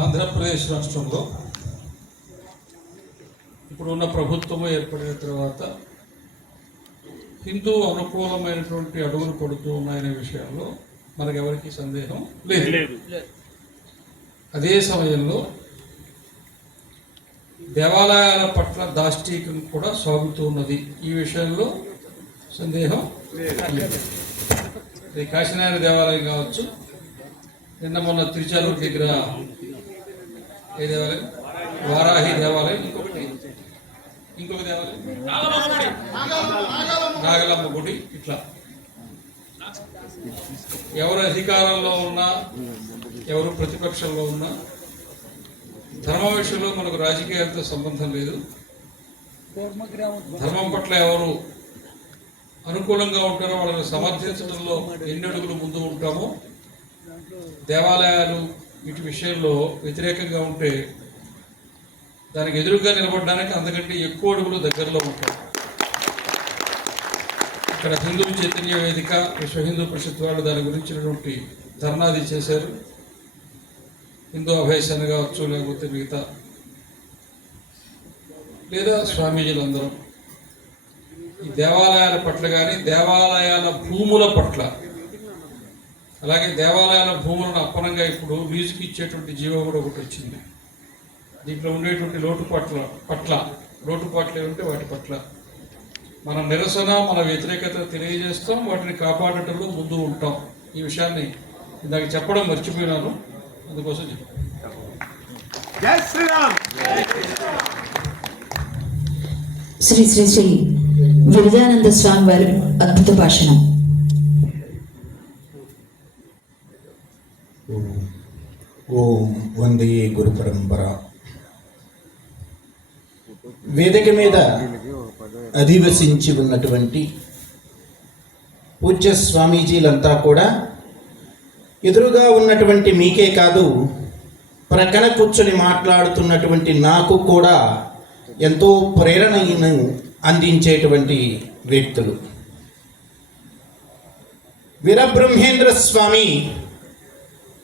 ఆంధ్రప్రదేశ్ రాష్ట్రంలో ఇప్పుడున్న ప్రభుత్వము ఏర్పడిన తర్వాత హిందూ అనుకూలమైనటువంటి అడుగులు పడుతూ ఉన్నాయనే విషయంలో మనకెవరికి సందేహం లేదు. అదే సమయంలో దేవాలయాల పట్ల దాష్టీకం కూడా సాగుతూ ఉన్నది. ఈ విషయంలో సందేహం లేదు. కాశీనారాయణ దేవాలయం కావచ్చు నిన్న మొన్న తిరుచాలూరు దగ్గర ఏ దేవాలయం? వారాహి దేవాలయం ఇంకొకటి ఇంకొక దేవాలయం? నాగలమ్మ గుడి. ఇట్లా. ఎవరు అధికారంలో ఉన్నా ఎవరు ప్రతిపక్షంలో ఉన్నా ధర్మ విషయంలో మనకు రాజకీయాలతో సంబంధం లేదు. ధర్మం పట్ల ఎవరు అనుకూలంగా ఉంటారో వాళ్ళని సమర్థించడంలో ఎన్ని అడుగులు ముందు ఉంటామో. దేవాలయాలు వీటి విషయంలో వ్యతిరేకంగా ఉంటే దానికి ఎదురుగా నిలబడడానికి అంతకంటే ఎక్కువ అడుగులు దగ్గరలో ఉంటాయి. ఇక్కడ హిందూ చైతన్య వేదిక విశ్వ హిందూ పరిషత్ వాళ్ళు దాని గురించినటువంటి ధర్నాది చేశారు. హిందూ అభయసేన కావచ్చు లేకపోతే మిగతా లేదా స్వామీజీలందరం. ఈ దేవాలయాల పట్ల కానీ దేవాలయాల భూముల పట్ల అలాగే దేవాలయాల భూములను అప్పనంగా ఇప్పుడు లీజుకి ఇచ్చేటువంటి జీవో కూడా ఒకటి వచ్చింది. దీంట్లో ఉండేటువంటి లోటు పట్ల పట్ల లోటుపాట్లు ఏమిటంటే వాటి పట్ల మన నిరసన మన వ్యతిరేకత తెలియజేస్తాం వాటిని కాపాడటంలో ముందు ఉంటాం. ఈ విషయాన్ని ఇందాక చెప్పడం మర్చిపోయినాను. అందుకోసం శ్రీ శ్రీ శ్రీ విరజానంద స్వామి వారి అద్భుత భాషణం. ఓం వందే గురు పరంపర. వేదిక మీద అధివసించి ఉన్నటువంటి పూజ్య స్వామీజీలంతా కూడా ఎదురుగా ఉన్నటువంటి మీకే కాదు ప్రక్కన కూర్చొని మాట్లాడుతున్నటువంటి నాకు కూడా ఎంతో ప్రేరణను అందించేటువంటి వ్యక్తులు. వీరబ్రహ్మేంద్ర స్వామి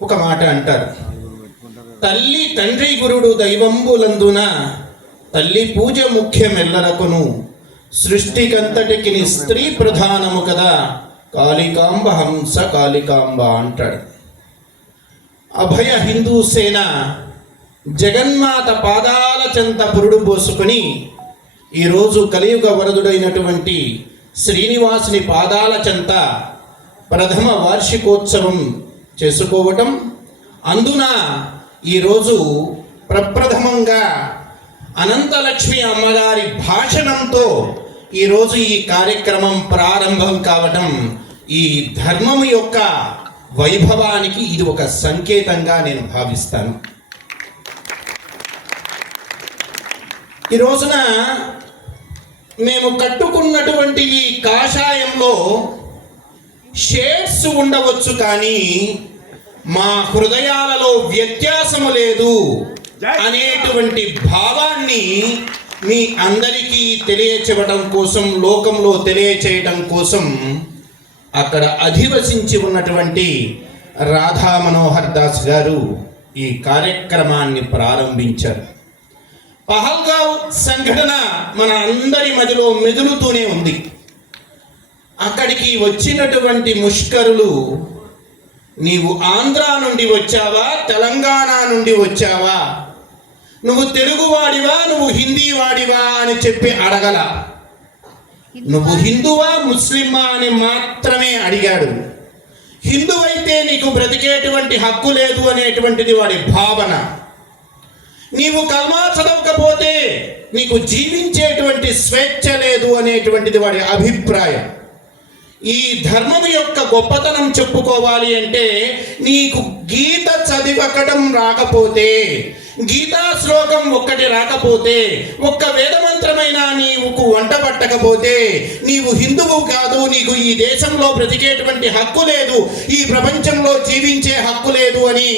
ఒక మాట అంటారు. తల్లి తండ్రి గురుడు దైవంబులందున తల్లి పూజ ముఖ్యమెల్లరకును. సృష్టికంతటికి స్త్రీ ప్రధానము కదా. కాళికాంబ హంస కాళికాంబ అంటాడు. అభయ హిందూ సేన జగన్మాత పాదాల చెంత పురుడు పోసుకుని ఈరోజు కలియుగ వరదుడైనటువంటి శ్రీనివాసుని పాదాల చెంత ప్రథమ వార్షికోత్సవం చేసుకోవటం. అందున ఈరోజు ప్రప్రథమంగా అనంతలక్ష్మి అమ్మగారి భాషణంతో ఈరోజు ఈ కార్యక్రమం ప్రారంభం కావటం ఈ ధర్మం యొక్క వైభవానికి ఇది ఒక సంకేతంగా నేను భావిస్తాను. ఈ రోజున మేము కట్టుకున్నటువంటి ఈ కాషాయంలో షేడ్స్ ఉండవచ్చు కానీ మా హృదయాలలో వ్యత్యాసము లేదు అనేటువంటి భావాన్ని మీ అందరికీ తెలియచెప్పడం కోసం లోకంలో తెలియచేయడం కోసం అక్కడ అధివసించి ఉన్నటువంటి రాధా మనోహర్ దాస్ గారు ఈ కార్యక్రమాన్ని ప్రారంభించారు. పహల్గావ్ సంఘటన మన అందరి మధ్యలో మెదులుతూనే ఉంది. అక్కడికి వచ్చినటువంటి ముష్కరులు నీవు ఆంధ్ర నుండి వచ్చావా తెలంగాణ నుండి వచ్చావా? నువ్వు తెలుగువాడివా నువ్వు హిందీ వాడివా అని చెప్పి అడగల. నువ్వు హిందువా ముస్లిమా అని మాత్రమే అడిగాడు. హిందువైతే నీకు బ్రతికేటువంటి హక్కు లేదు అనేటువంటిది వాడి భావన. నీవు కల్మా చదవకపోతే నీకు జీవించేటువంటి స్వేచ్ఛ లేదు అనేటువంటిది వాడి అభిప్రాయం. ఈ ధర్మం యొక్క గొప్పతనం చెప్పుకోవాలి అంటే నీకు గీత చదివకడం రాకపోతే గీతా శ్లోకం ఒక్కటి రాకపోతే ఒక్క వేదమంత్రమైనా నీవుకు వంట పట్టకపోతే నీవు హిందువు కాదు నీకు ఈ దేశంలో బ్రతికేటువంటి హక్కు లేదు ఈ ప్రపంచంలో జీవించే హక్కు లేదు అని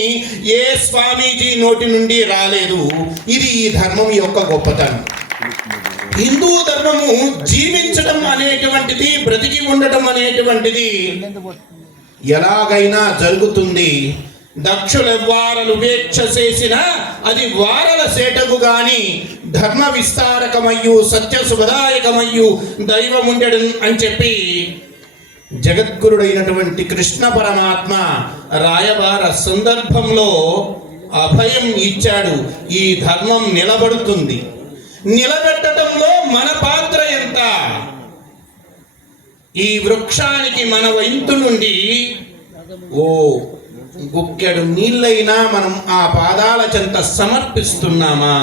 ఏ స్వామీజీ నోటి నుండి రాలేదు. ఇది ఈ ధర్మం యొక్క గొప్పతనం. హిందూ ధర్మము జీవించడం అనేటువంటిది బ్రతికి ఉండటం అనేటువంటిది ఎలాగైనా జరుగుతుంది. దక్షులెవ్వారలు వేక్ష చేసిన అది వారల సేటకు గాని ధర్మ విస్తారకమయ్యు సత్య శుభదాయకమయ్యు దైవముండడం అని చెప్పి జగద్గురుడైనటువంటి కృష్ణ పరమాత్మ రాయబార సందర్భంలో అభయం ఇచ్చాడు. ఈ ధర్మం నిలబడుతుంది. నిలబెట్టడంలో మన పాత్ర ఎంత? ఈ వృక్షానికి మన వైంతు నుండి ఓ గుక్కెడు నీళ్ళైనా మనం ఆ పాదాల చెంత సమర్పిస్తున్నామా?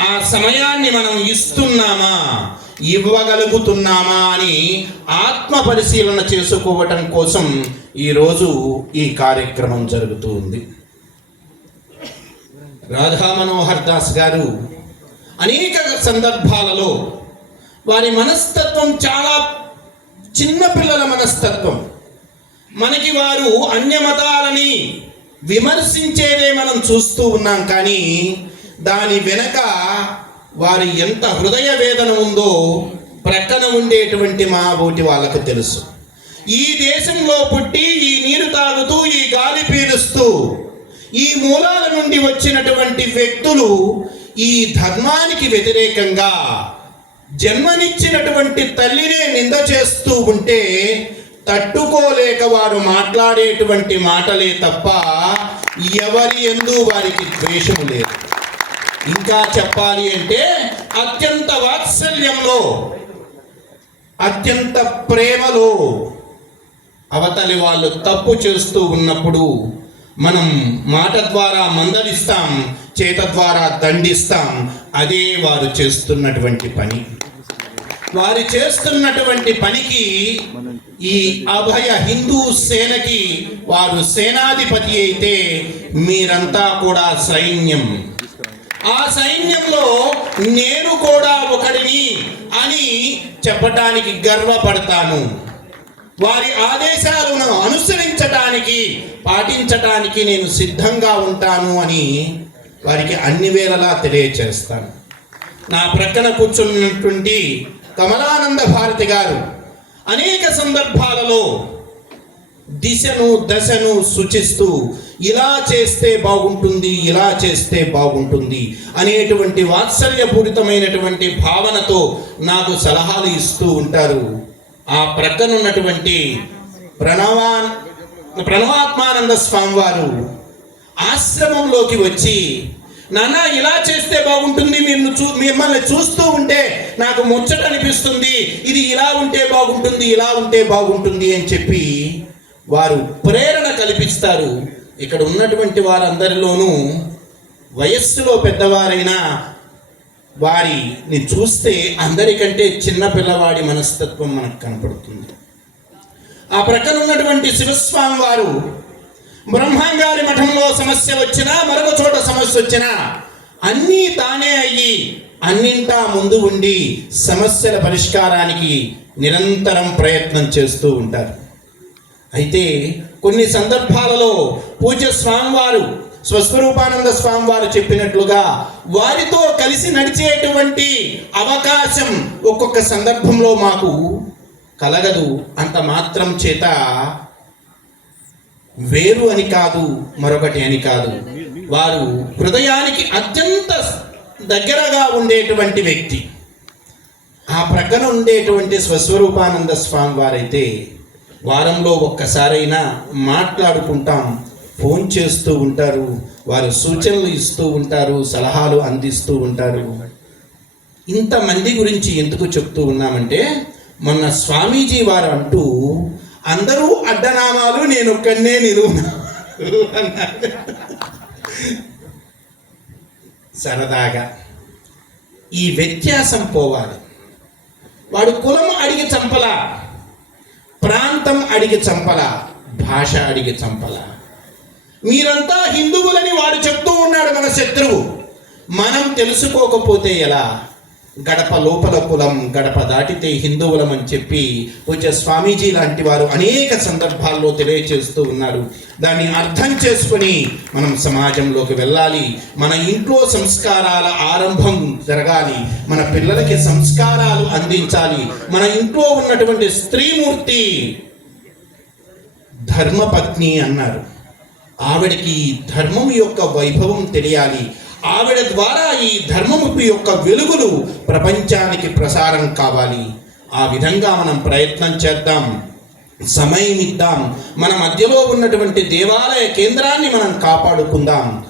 ఆ సమయాన్ని మనం ఇస్తున్నామా? ఇవ్వగలుగుతున్నామా అని ఆత్మ పరిశీలన చేసుకోవటం కోసం ఈరోజు ఈ కార్యక్రమం జరుగుతూ ఉంది. రాధా మనోహర్ దాస్ గారు అనేక సందర్భాలలో వారి మనస్తత్వం చాలా చిన్నపిల్లల మనస్తత్వం. మనకి వారు అన్యమతాలని విమర్శించేదే మనం చూస్తూ ఉన్నాం కానీ దాని వెనక వారి ఎంత హృదయ వేదన ఉందో ప్రక్కన ఉండేటువంటి మా బోటి వాళ్ళకు తెలుసు. ఈ దేశంలో పుట్టి ఈ నీరు తాగుతూ ఈ గాలి పీలుస్తూ ఈ మూలాల నుండి వచ్చినటువంటి వ్యక్తులు ఈ ధర్మానికి వ్యతిరేకంగా జన్మనిచ్చినటువంటి తల్లినే నింద చేస్తూ ఉంటే తట్టుకోలేక వారు మాట్లాడేటువంటి మాటలే తప్ప ఎవరి ఎందు వారికి ద్వేషము లేదు. ఇంకా చెప్పాలి అంటే అత్యంత వాత్సల్యంలో అత్యంత ప్రేమలో అవతలి వాళ్ళు తప్పు చేస్తూ ఉన్నప్పుడు మనం మాట ద్వారా మందలిస్తాం. చేత ద్వారా దండిస్తాం. అదే వారు చేస్తున్నటువంటి పని. వారు చేస్తున్నటువంటి పనికి ఈ అభయ హిందూ సేనకి వారు సేనాధిపతి అయితే మీరంతా కూడా సైన్యం. ఆ సైన్యంలో నేను కూడా ఒకడిని అని చెప్పటానికి గర్వపడతాను. వారి ఆదేశాలను అనుసరించటానికి పాటించటానికి నేను సిద్ధంగా ఉంటాను అని వారికి అన్ని వేళలా తెలియచేస్తాను. నా ప్రక్కన కూర్చున్నటువంటి కమలానంద భారతి గారు అనేక సందర్భాలలో దిశను దశను సూచిస్తూ ఇలా చేస్తే బాగుంటుంది ఇలా చేస్తే బాగుంటుంది అనేటువంటి వాత్సల్యపూరితమైనటువంటి భావనతో నాకు సలహాలు ఇస్తూ ఉంటారు. ఆ ప్రక్కన ఉన్నటువంటి ప్రణవా ప్రణవాత్మానంద స్వామి వారు ఆశ్రమంలోకి వచ్చి నాన్న ఇలా చేస్తే బాగుంటుంది. మీరు చూ మిమ్మల్ని చూస్తూ ఉంటే నాకు ముచ్చట అనిపిస్తుంది. ఇది ఇలా ఉంటే బాగుంటుంది ఇలా ఉంటే బాగుంటుంది అని చెప్పి వారు ప్రేరణ కల్పిస్తారు. ఇక్కడ ఉన్నటువంటి వారందరిలోనూ వయస్సులో పెద్దవారైనా వారిని చూస్తే అందరికంటే చిన్న పిల్లవాడి మనస్తత్వం మనకు కనపడుతుంది. ఆ ప్రక్కన ఉన్నటువంటి శివస్వామి వారు బ్రహ్మంగారి మఠంలో సమస్య వచ్చినా మరొక చోట సమస్య వచ్చినా అన్నీ తానే అయ్యి అన్నింటా ముందు ఉండి సమస్యల పరిష్కారానికి నిరంతరం ప్రయత్నం చేస్తూ ఉంటారు. అయితే కొన్ని సందర్భాలలో పూజ్య స్వామివారు స్వస్వరూపానంద స్వామివారు చెప్పినట్లుగా వారితో కలిసి నడిచేటువంటి అవకాశం ఒక్కొక్క సందర్భంలో మాకు కలగదు. అంత మాత్రం చేత వేరు అని కాదు మరొకటి అని కాదు. వారు హృదయానికి అత్యంత దగ్గరగా ఉండేటువంటి వ్యక్తి. ఆ ప్రక్కన ఉండేటువంటి స్వస్వరూపానంద స్వామి వారైతే వారంలో ఒక్కసారైనా మాట్లాడుకుంటాం ఫోన్ చేస్తూ ఉంటారు వారు సూచనలు ఇస్తూ ఉంటారు సలహాలు అందిస్తూ ఉంటారు. ఇంతమంది గురించి ఎందుకు చెప్తూ ఉన్నామంటే మొన్న స్వామీజీ వారు అంటూ అందరూ అడ్డనామాలు నేను ఒక్కడనే నిలువునా? సరదాగా. ఈ వ్యత్యాసం పోవాలి. వాడు కులం అడిగి చంపలా ప్రాంతం అడిగి చంపలా భాష అడిగి చంపలా. మీరంతా హిందువులని వాడు చెప్తూ ఉన్నాడు మన శత్రువు. మనం తెలుసుకోకపోతే ఎలా? గడప లోపల కులం గడప దాటితే హిందువులం అని చెప్పి పూజ స్వామీజీ లాంటి వారు అనేక సందర్భాల్లో తెలియచేస్తూ ఉన్నారు. దాన్ని అర్థం చేసుకొని మనం సమాజంలోకి వెళ్ళాలి. మన ఇంట్లో సంస్కారాల ఆరంభం జరగాలి. మన పిల్లలకి సంస్కారాలు అందించాలి. మన ఇంట్లో ఉన్నటువంటి స్త్రీమూర్తి ధర్మపత్ని అన్నారు. ఆవిడకి ధర్మం యొక్క వైభవం తెలియాలి. ఆవిడ ద్వారా ఈ ధర్మము యొక్క వెలుగులు ప్రపంచానికి ప్రసారం కావాలి. ఆ విధంగా మనం ప్రయత్నం చేద్దాం. సమయం ఇద్దాం. మన మధ్యలో ఉన్నటువంటి దేవాలయ కేంద్రాన్ని మనం కాపాడుకుందాం.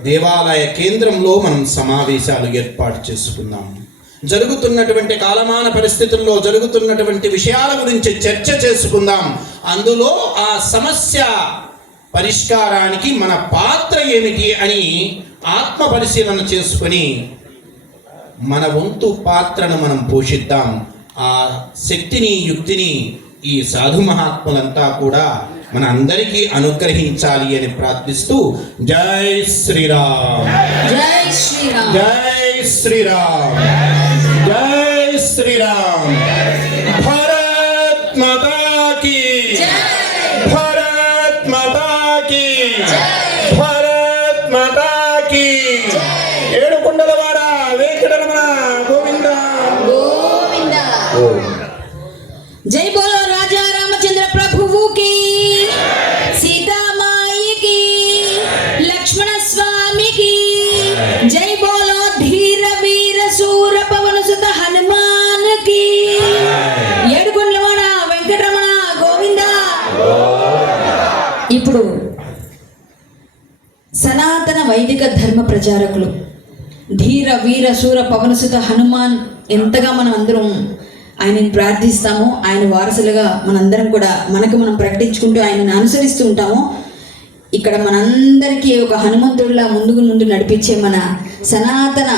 దేవాలయ కేంద్రంలో మనం సమావేశాలు ఏర్పాటు చేసుకుందాం. జరుగుతున్నటువంటి కాలమాన పరిస్థితుల్లో జరుగుతున్నటువంటి విషయాల గురించి చర్చ చేసుకుందాం. అందులో ఆ సమస్య పరిష్కారానికి మన పాత్ర ఏమిటి అని ఆత్మ పరిశీలన చేసుకొని మన వంతు పాత్రను మనం పోషిద్దాం. ఆ శక్తిని యుక్తిని ఈ సాధు మహాత్ములంతా కూడా మన అందరికీ అనుగ్రహించాలి అని ప్రార్థిస్తూ జై శ్రీరామ్. జై శ్రీరామ్. జై శ్రీరామ్. జై శ్రీరామ్. జై బోలో రాజా రామచంద్ర ప్రభువుకి సీతామాయికి లక్ష్మణ స్వామికి జై బోలో ధీర వీర సూర పవన సుత హనుమాన్కి ఏడుకొండలవాడ వెంకటరమణ గోవింద. ఇప్పుడు సనాతన వైదిక ధర్మ ప్రచారకులు ధీర వీర సూర పవనసుత హనుమాన్ ఎంతగా మనం అందరం ఆయనని ప్రార్థిస్తాము. ఆయన వారసులుగా మనందరం కూడా మనకు మనం ప్రకటించుకుంటూ ఆయనను అనుసరిస్తూ ఉంటాము ఇక్కడ మనందరికీ ఒక హనుమంతుడిలా ముందుకు ముందు నడిపించే మన సనాతన